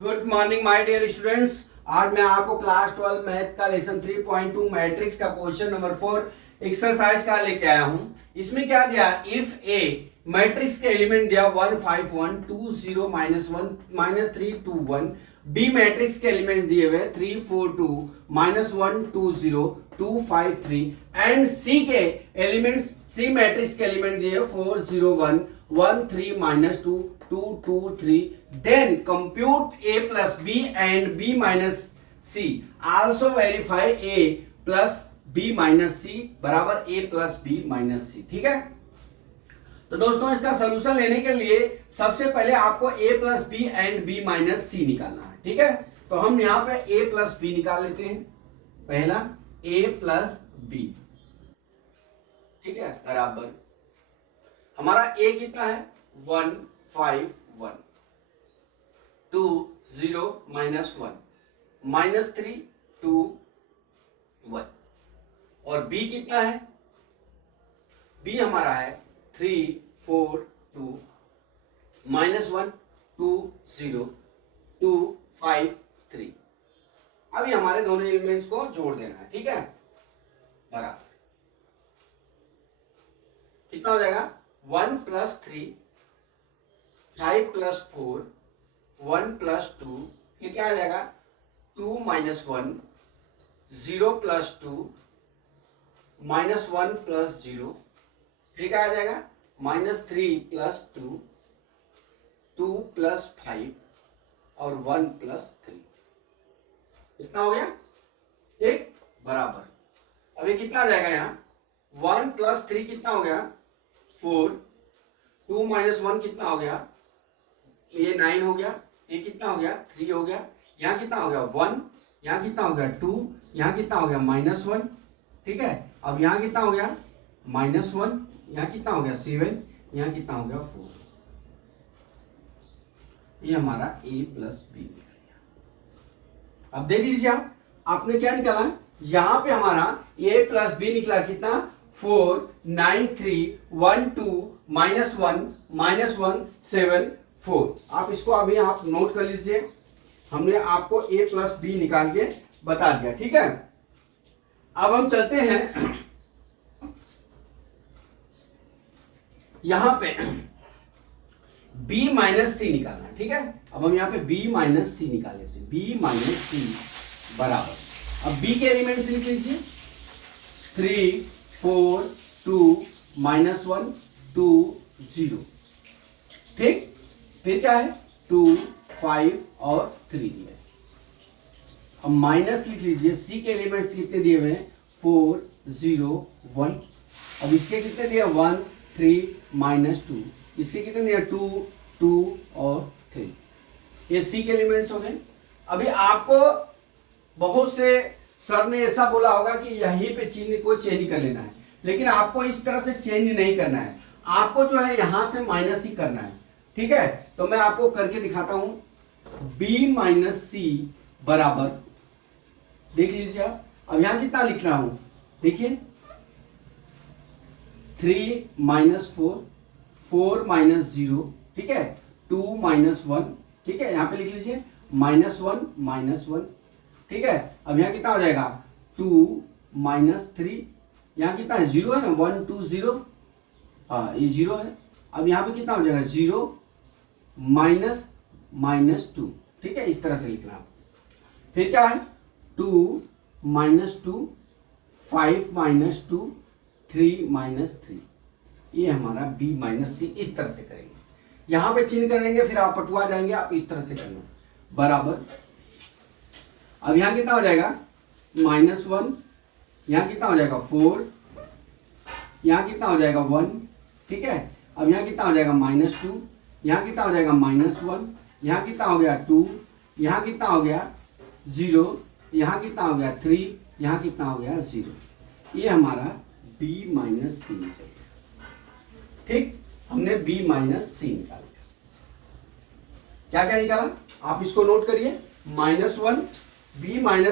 Good morning my dear students. आज मैं आपको क्लास 12 मैथ का लेसन 3.2 मैट्रिक्स का क्वेश्चन नंबर 4 एक्सरसाइज का लेके आया हूं। इसमें क्या दिया, इफ ए मैट्रिक्स के एलिमेंट दिया 1 5 1 2 0 -1 -3 2 1। बी मैट्रिक्स के एलिमेंट दिए हुए 3 4 2 -1 2 0 2 5 3 एंड सी के एलिमेंट्स, सी मैट्रिक्स के एलिमेंट दिए 4 0 1 1 3 -2 2 2 3। then compute a plus b and b minus c, also verify a plus b minus c बराबर a plus b minus c। ठीक है, तो दोस्तों इसका सोल्यूशन लेने के लिए सबसे पहले आपको a plus b and b minus c निकालना है। ठीक है, तो हम यहां पे a plus b निकाल लेते हैं। पहला a plus b, ठीक है, बराबर हमारा a कितना है 1 5 1 2 0 -1 -3 2 1 और b कितना है, b हमारा है 3 4 2 -1 2 0 2 5 3। अभी हमारे दोनों एलिमेंट्स को जोड़ देना है। ठीक है, बराबर कितना हो जाएगा 1 + 3 5 + 4 1 + 2, ये क्या आ जाएगा 2 - 1 0 + 2 -1 + 0, फिर क्या आ जाएगा -3 + 2 2 + 5 और 1 + 3। कितना हो गया, ठीक, बराबर। अभी कितना आ जाएगा यहाँ 1 + 3 कितना हो गया 4, 2 - 1 कितना हो गया, ये 9 हो गया, ये कितना हो गया 3 हो गया, यहाँ कितना हो गया 1, यहाँ कितना हो गया 2, यहाँ कितना हो गया -1। ठीक है, अब यहाँ कितना हो गया -1, यहाँ कितना हो गया 7, यहाँ कितना हो गया 4। ये हमारा a + b निकल गया। अब देख लीजिए आप, आपने क्या निकाला, यहाँ पे हमारा a + b निकला कितना 4 9 3 1 2 -1 -1 7 4। आप इसको अभी आप नोट कर लीजिए, हमने आपको a + b निकाल के बता दिया। ठीक है, अब हम चलते हैं यहां पे b - c निकालना। ठीक है, अब हम यहाँ पे b - c निकाल लेते हैं। b - c बराबर, अब b के एलिमेंट्स लिख लीजिए 3 4 2 -1 2 0। ठीक, फिर क्या है 2 5 और 3 दिया। अब माइनस लिख लीजिए, सी के एलिमेंट्स कितने दिए हुए हैं 4 0 1। अब इसके कितने दिए 1 3 -2, इसके कितने दिए 2 2 और 3। ये सी के एलिमेंट्स हो गए। अभी आपको बहुत से सर ने ऐसा बोला होगा कि यहीं पे चिन्ह को चेंज कर लेना है, लेकिन आपको इस तरह से चेंज नहीं करना है, आपको जो है यहां से माइनस ही करना है। ठीक है, तो मैं आपको करके दिखाता हूं। b - c बराबर, देख लीजिए आप, अब यहां कितना लिख रहा हूं, देखिए 3 - 4 4 - 0, ठीक है 2 - 1, ठीक है, यहां पे लिख लीजिए -1 -1। ठीक है, अब यहां कितना हो जाएगा 2 - 3, यहां कितना है 0 है ना, 1 2 0, हाँ ये 0 है। अब यहां पे कितना हो जाएगा 0 -2। ठीक है, इस तरह से लिखना। फिर क्या है 2 - 2 5 - 2 3 -3। ये हमारा b - c, इस तरह से करेंगे। यहां पे चिन्ह करेंगे, फिर आप पटुआ जाएंगे, आप इस तरह से करना बराबर। अब यहां कितना हो जाएगा -1, यहां कितना हो जाएगा 4, यहां कितना हो जाएगा 1। ठीक है, अब यहां कितना हो जाएगा -2, यहाँ कितना हो जाएगा -1, यहाँ कितना हो गया 2, यहाँ कितना हो गया 0, यहाँ कितना हो गया 3, यहाँ कितना हो गया 0। ये हमारा b - c निकल गया। ठीक, हमने b - c निकाल दिया। क्या क्या निकाला, आप इसको नोट करिए। -1 b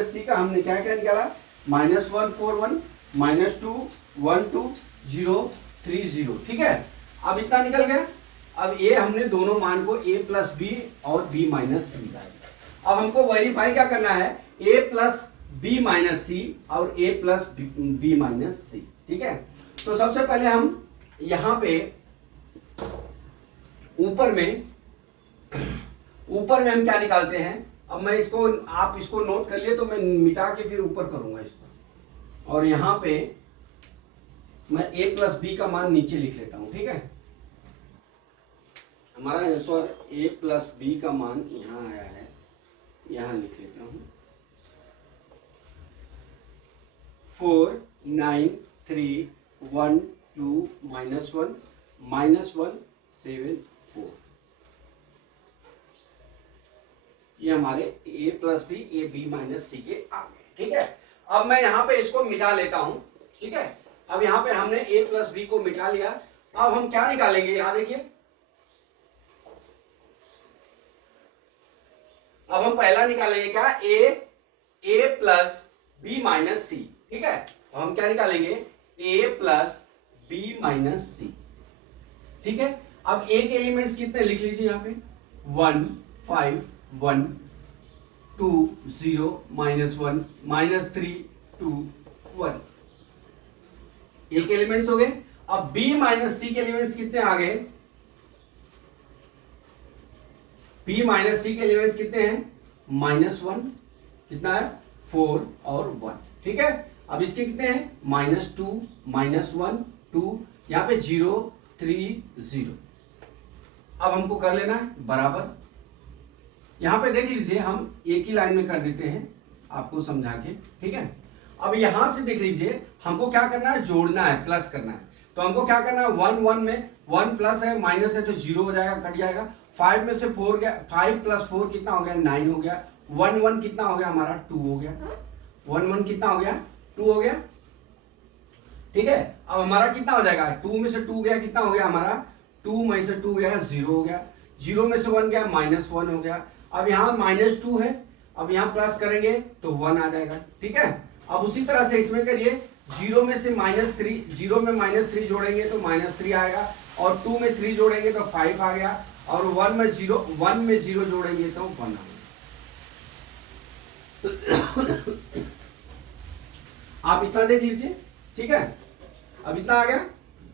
- c का हमने क्या क्या निकाला, -1 4 1 -2 1 2 0 3 0। ठीक है, अब इतना निकल गया। अब ये हमने दोनों मान को a + b और b - c निकाल दिया। अब हमको वेरीफाई क्या करना है, a प्लस बी माइनस सी और a प्लस बी माइनस सी। ठीक है, तो सबसे पहले हम यहां पे ऊपर में हम क्या निकालते हैं। अब मैं इसको, आप इसको नोट कर लिए तो मैं मिटा के फिर ऊपर करूंगा इसको, और यहां पे मैं a प्लस बी का मान नीचे लिख लेता हूं। ठीक है, हमारा आंसर a प्लस बी का मान यहां आया है, यहां लिख लेता हूं 4 9 3 1 2 -1 -1 7 4। ये हमारे a plus b a b minus c के आ गए। ठीक है, अब मैं यहां पे इसको मिटा लेता हूं। ठीक है, अब यहां पे हमने a प्लस बी को मिटा लिया। अब हम क्या निकालेंगे, यहां देखिए, अब हम पहला निकालेंगे क्या, a प्लस बी माइनस सी। ठीक है, तो हम क्या निकालेंगे, a प्लस बी माइनस सी। ठीक है, अब a के एलिमेंट्स कितने लिख लीजिए यहां पे, 1 5 1 2 0 -1 -3 2 1, a के एलिमेंट्स हो गए। अब b माइनस सी के एलिमेंट्स कितने आ गए, b माइनस सी के एलिमेंट्स कितने हैं, -1, कितना है 4 और 1। ठीक है, अब इसके कितने हैं, -2 -1 2, यहां पे 0 3 0। अब हमको कर लेना है बराबर, यहां पे देख लीजिए हम एक ही लाइन में कर देते हैं आपको समझा के। ठीक है, अब यहां से देख लीजिए हमको क्या करना है, जोड़ना है, प्लस करना है। तो हमको क्या करना है, 1 1 में 1 प्लस है माइनस है तो 0 हो जाएगा, कट जाएगा। 5 में से 4 गया, 5 प्लस 4 कितना हो गया, 9 हो गया। 1 1 कितना हो गया हमारा, 2 हो गया। 1 1 कितना हो गया, 2 हो गया। ठीक है, अब हमारा कितना हो जाएगा, 2 में से 2 गया, कितना हो गया हमारा, 2 में से 2 गया 0 हो गया। 0 में से 1 गया -1 हो गया। अब यहाँ -2 है, अब यहाँ प्लस करेंगे तो 1 आ जाएगा। ठीक है, अब उसी तरह से इसमें करिए, 0 में से -3, 0 में -3 जोड़ेंगे तो -3 आएगा, और 2 में 3 जोड़ेंगे तो 5 आ गया, और 1 में 0 जोड़ेंगे तो 1 आ गया। आप इतना देख लीजिए। ठीक है, अब इतना आ गया,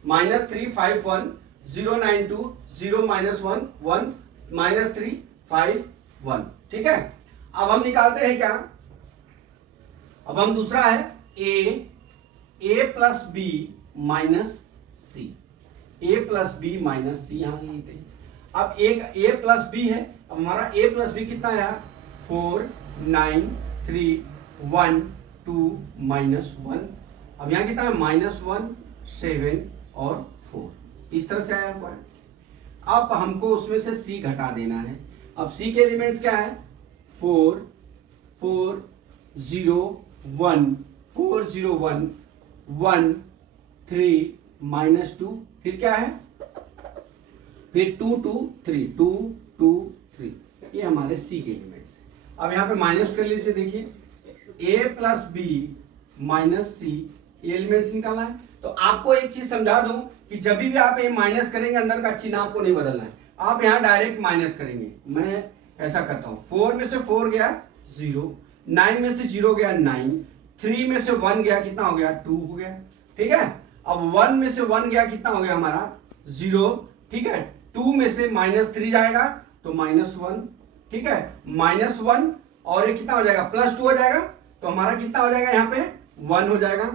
-3 5 1 0 9 2 0 -1 1 -3 5 1। ठीक है, अब हम निकालते हैं क्या, अब हम दूसरा है a plus B minus c, a plus B minus c यहां लेते हैं। अब एक a प्लस बी है, अब हमारा a प्लस बी कितना आया, 4 9 3 1 2 -1। अब यहां कितना है, -1 7 और 4, इस तरह से आया हुआ है। अब हमको उसमें से c घटा देना है। अब c के एलिमेंट्स क्या है, 4 4 0 1 4 0 1 1 3 -2, फिर क्या है, फिर 2 2 3 2 2 3, ये हमारे c के एलिमेंट्स है। अब यहाँ पे माइनस कर लीजिए, देखिए a plus B minus C, elements निकालना है। तो आपको एक चीज समझा दूं कि जब भी आप ये माइनस करेंगे, अंदर का चिन्ह आपको नहीं बदलना है, आप यहाँ डायरेक्ट माइनस करेंगे। मैं ऐसा करता हूँ, 4 में से 4 गया 0, 9 में से 0 गया 9, 3 में से 1 गया, कितना हो गया 2 हो गया। ठीक है, अब 1 में से 1 गया, कितना हो गया हमारा 0। ठीक है, 2 में से -3 जाएगा तो -1। ठीक है, -1 और ये कितना हो जाएगा, +2 हो जाएगा, तो हमारा कितना हो जाएगा, यहाँ पे 1 हो जाएगा।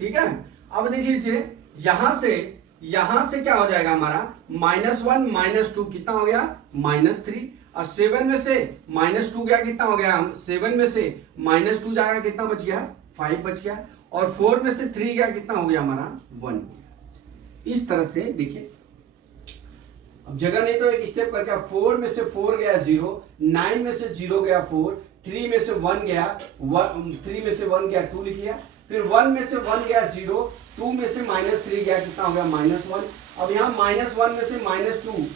ठीक है, अब देख लीजिए यहां से क्या हो जाएगा हमारा, -1 -2 कितना हो गया, -3, और 7 में से -2 गया, कितना हो गया, 7 में से -2 जाएगा, कितना बच गया, 5 बच गया, और 4 में से 3 गया, कितना हो गया हमारा 1। इस तरह से देखिए, अब जगह नहीं तो एक स्टेप करके, 4 में से 4 गया 0, 9 में से 0 गया 4, 3 में से 1 गया 3 में से 1 गया 2 लिख लिया, फिर 1 में से 1 गया 0, 2 में से -3 गया, कितना हो गया -1। अब यहाँ -1 में से -2,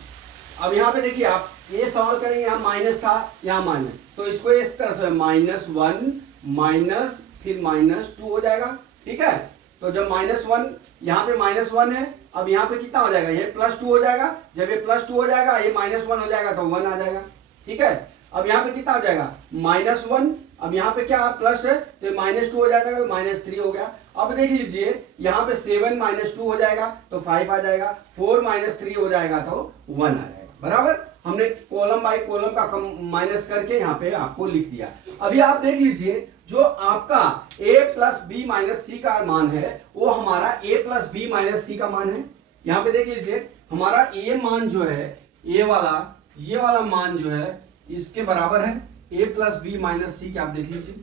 अब यहाँ पे देखिए आप ये सवाल करेंगे, यहाँ माइनस था, यहाँ माइनस, तो इसको इस तरह से -1 माइनस फिर -2 हो जाएगा। ठीक है, तो जब -1 यहाँ पे -1 है, अब यहाँ पे कितना हो जाएगा, ये +2 हो जाएगा। जब ये +2 हो जाएगा, ये -1 हो जाएगा तो 1 आ जाएगा। ठीक है, अब यहाँ पे कितना हो जाएगा -1, अब यहाँ पे क्या प्लस है तो -2 हो जाएगा, -3 हो गया। अब देख लीजिए यहाँ पे 7 - 2 हो जाएगा तो 5 आ जाएगा, 4 - 3 हो जाएगा तो 1 आ जाएगा। बराबर, हमने कॉलम बाय कॉलम का माइनस करके यहाँ पे आपको लिख दिया। अभी आप देख लीजिए जो आपका a प्लस बी माइनस सी का मान है वो हमारा a प्लस बी माइनस सी का मान है। यहाँ पे देख लीजिए हमारा a मान जो है ये वाला मान जो है इसके बराबर है a plus B minus c के। आप देख लीजिए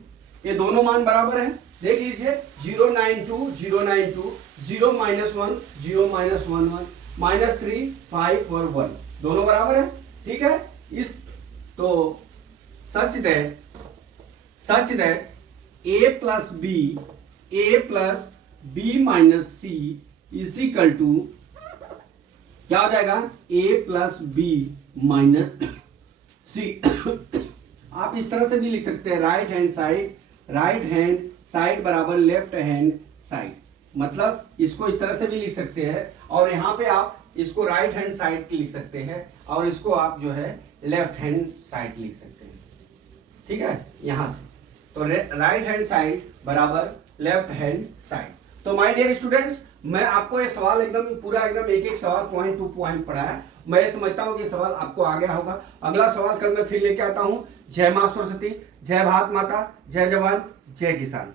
ये दोनों मान बराबर हैं। देख लीजिए 092 092 0 - 1 0 - 1 1 -3 5 और 1 दोनों बराबर है। ठीक है, इस तो such that a plus B minus C is equal to क्या हो जाएगा a plus B minus C. आप इस तरह से भी लिख सकते हैं राइट हैंड साइड बराबर लेफ्ट हैंड साइड, मतलब इसको इस तरह से भी लिख सकते हैं और यहाँ पे आप इसको राइट हैंड साइड लिख सकते हैं और इसको आप जो है लेफ्ट हैंड साइड लिख सकते हैं। ठीक है, यहां से तो राइट हैंड साइड बराबर लेफ्ट हैंड साइड। तो माय डियर स्टूडेंट्स, मैं आपको ये सवाल एकदम एक सवाल पॉइंट टू पॉइंट पढ़ाया। मैं समझता हूँ कि सवाल आपको आ गया होगा। अगला सवाल कल मैं फिर लेके आता हूँ। जय मां सरस्वती, जय भारत माता, जय जवान, जय किसान।